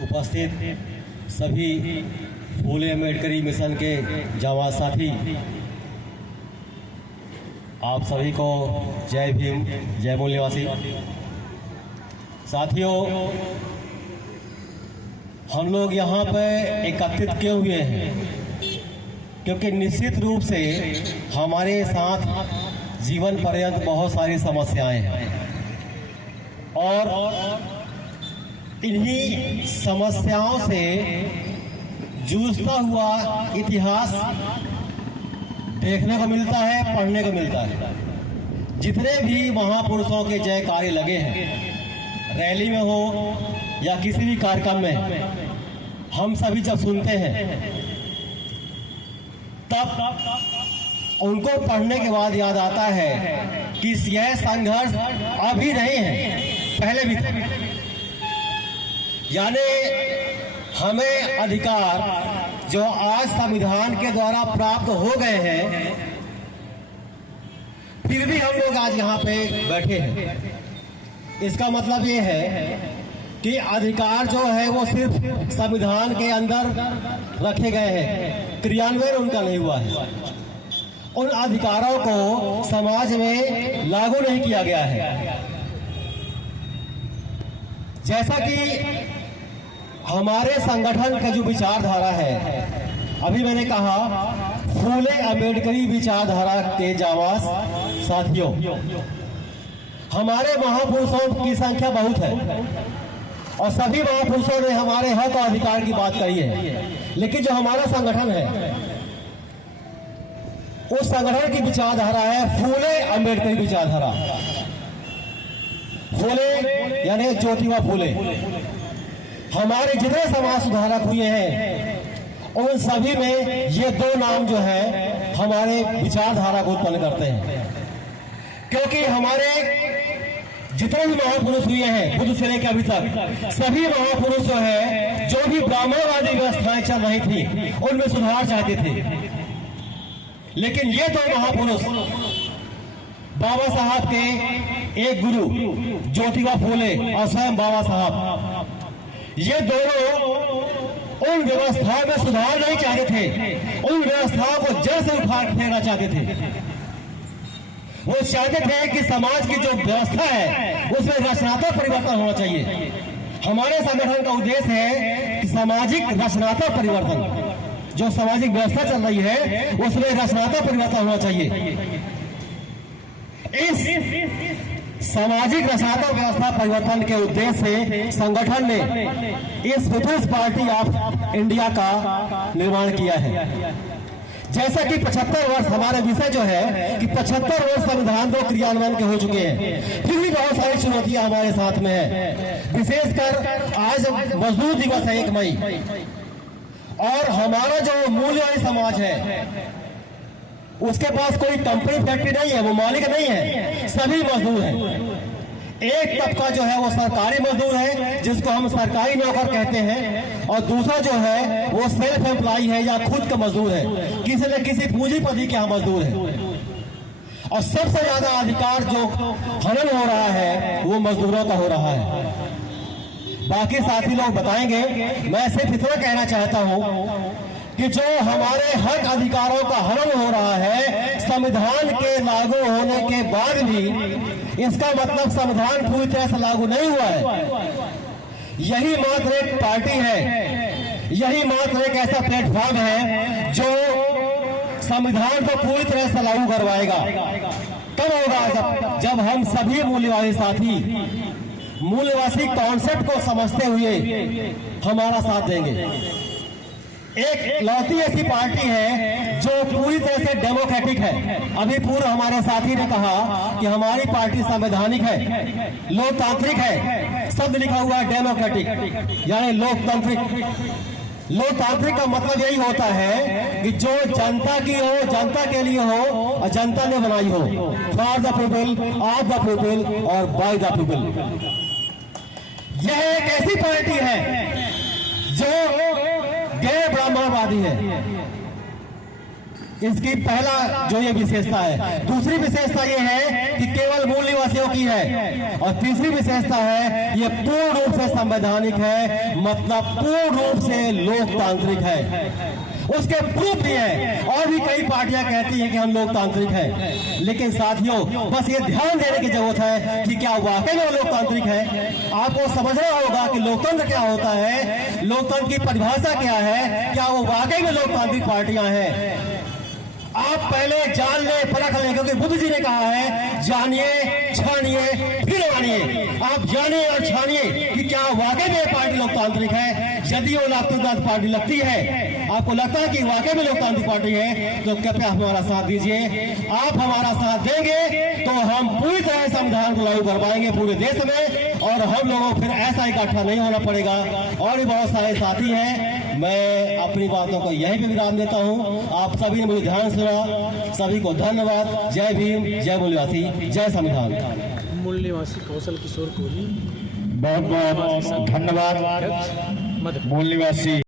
उपस्थित सभी फूले अम्बेडकरी मिशन के जांबाज साथी, आप सभी को जय भीम, जय मूल निवासी साथियों। हम लोग यहाँ पे एकत्रित क्यों हुए हैं? क्योंकि निश्चित रूप से हमारे साथ जीवन पर्यंत बहुत सारी समस्याएं हैं और इन्हीं समस्याओं से जूझता हुआ इतिहास देखने को मिलता है, पढ़ने को मिलता है। जितने भी महापुरुषों के जयकारे लगे हैं, रैली में हो या किसी भी कार्यक्रम में, हम सभी जब सुनते हैं तब उनको पढ़ने के बाद याद आता है कि यह संघर्ष अभी नहीं है, पहले भी था। यानी हमें अधिकार जो आज संविधान के द्वारा प्राप्त हो गए हैं, फिर भी हम लोग आज यहाँ पे बैठे हैं। इसका मतलब ये है कि अधिकार जो है वो सिर्फ संविधान के अंदर रखे गए हैं, क्रियान्वयन उनका नहीं हुआ है। उन अधिकारों को समाज में लागू नहीं किया गया है। जैसा कि हमारे संगठन का जो विचारधारा है, अभी मैंने कहा फूले अम्बेडकरी विचारधारा के जांबाज साथियों, हमारे महापुरुषों की संख्या बहुत है और सभी महापुरुषों ने हमारे हक और अधिकार की बात कही है। लेकिन जो हमारा संगठन है, उस संगठन की विचारधारा है फूले अम्बेडकरी विचारधारा। फूले यानी ज्योतिबा फूले। हमारे जितने समाज सुधारक हुए हैं, उन सभी में ये दो नाम जो है हमारे विचारधारा को उत्पन्न करते हैं। क्योंकि हमारे जितने भी महापुरुष हुए हैं बुद्ध से लेकर अभी तक, सभी महापुरुष जो है, जो भी ब्राह्मणवादी व्यवस्थाएं चल रही थी, उनमें सुधार चाहते थे। लेकिन ये दो महापुरुष, बाबा साहब के एक गुरु ज्योतिबा फूले और स्वयं बाबा साहब, ये दोनों उन व्यवस्थाओं में सुधार नहीं चाहते थे, उन व्यवस्थाओं को जड़ से उखाड़ फेंकना चाहते थे। वो चाहते थे कि समाज की जो व्यवस्था है उसमें रचनात्मक परिवर्तन होना चाहिए। हमारे संगठन का उद्देश्य है कि सामाजिक रचनात्मक परिवर्तन, जो सामाजिक व्यवस्था चल रही है उसमें रचनात्मक परिवर्तन होना चाहिए। इस सामाजिक रचनात्मक व्यवस्था परिवर्तन के उद्देश्य से संगठन ने इस पीपल्स पार्टी ऑफ इंडिया का निर्माण किया है। जैसा कि 75 वर्ष हमारे विषय जो है कि 75 वर्ष संविधान को क्रियान्वयन के हो चुके हैं, फिर भी बहुत सारी चुनौतियां हमारे साथ में है। विशेषकर आज मजदूर दिवस है 1 मई, और हमारा जो मूल्यवान समाज है उसके पास कोई कंपनी फैक्ट्री नहीं है, वो मालिक नहीं है, सभी मजदूर हैं। एक तबका जो है वो सरकारी मजदूर है, जिसको हम सरकारी नौकर कहते हैं, और दूसरा जो है वो सेल्फ एम्प्लॉय है या खुद का मजदूर है, किसी न किसी पूंजीपति के यहाँ मजदूर है। और सबसे ज्यादा अधिकार जो हनन हो रहा है वो मजदूरों का हो रहा है। बाकी साथी लोग बताएंगे, मैं सिर्फ इतना कहना चाहता हूं कि जो हमारे हक अधिकारों का हनन हो रहा है संविधान के लागू होने के बाद भी, इसका मतलब संविधान पूरी तरह से लागू नहीं हुआ है। यही मात्र एक पार्टी है, यही मात्र एक ऐसा प्लेटफॉर्म है जो संविधान को पूरी तरह से लागू करवाएगा। कब होगा? जब हम सभी मूल्यवादी साथी मूल्यवादी कॉन्सेप्ट को समझते हुए हमारा साथ देंगे। एक लौती ऐसी पार्टी है जो पूरी तरह से डेमोक्रेटिक है। अभी पूर्व हमारे साथी ने कहा कि हमारी पार्टी संवैधानिक है, लोकतांत्रिक है, शब्द लिखा हुआ है डेमोक्रेटिक यानी लोकतांत्रिक। लोकतांत्रिक का मतलब यही होता है कि जो जनता की हो, जनता के लिए हो और जनता ने बनाई हो, for the people, of the people और बाय द पीपल। यह एक ऐसी पार्टी है जो गैर ब्राह्मणवादी है। इसकी पहला जो ये विशेषता है। दूसरी विशेषता ये है कि केवल मूल निवासियों की है, और तीसरी विशेषता है ये पूर्ण रूप से संवैधानिक है, मतलब पूर्ण रूप से लोकतांत्रिक है। उसके प्रूफ भी है। और भी कई पार्टियां कहती हैं कि हम लोकतांत्रिक हैं, लेकिन साथियों बस ये ध्यान देने की जरूरत है कि क्या वाकई में लोकतांत्रिक है। आपको समझना होगा कि लोकतंत्र क्या होता है, लोकतंत्र की परिभाषा क्या है, क्या वो वाकई में लोकतांत्रिक पार्टियां हैं। आप पहले जान ले, परख लें, क्योंकि बुद्ध जी ने कहा है जानिए, छानिए, फिर मानिए। आप जानिए और छानिए कि क्या वाकई में पार्टी लोकतांत्रिक है। यदि वो लोकतांत्रिक पार्टी लगती है, आपको लगता है कि वाकई में लोकतांत्रिक पार्टी है, तो कृपया हमारा साथ दीजिए। आप हमारा साथ देंगे तो हम पूरी तरह संविधान को लागू कर पाएंगे पूरे देश में, और हम लोगों को फिर ऐसा इकट्ठा नहीं होना पड़ेगा। और भी बहुत सारे साथी हैं, मैं अपनी बातों को यहीं पे विराम देता हूं। आप सभी ने मुझे ध्यान सुना, सभी को धन्यवाद। जय भीम, जय मूल निवासी, जय संविधान। मूल निवासी कौशल किशोर कोहली, बहुत बहुत धन्यवाद। मूल निवासी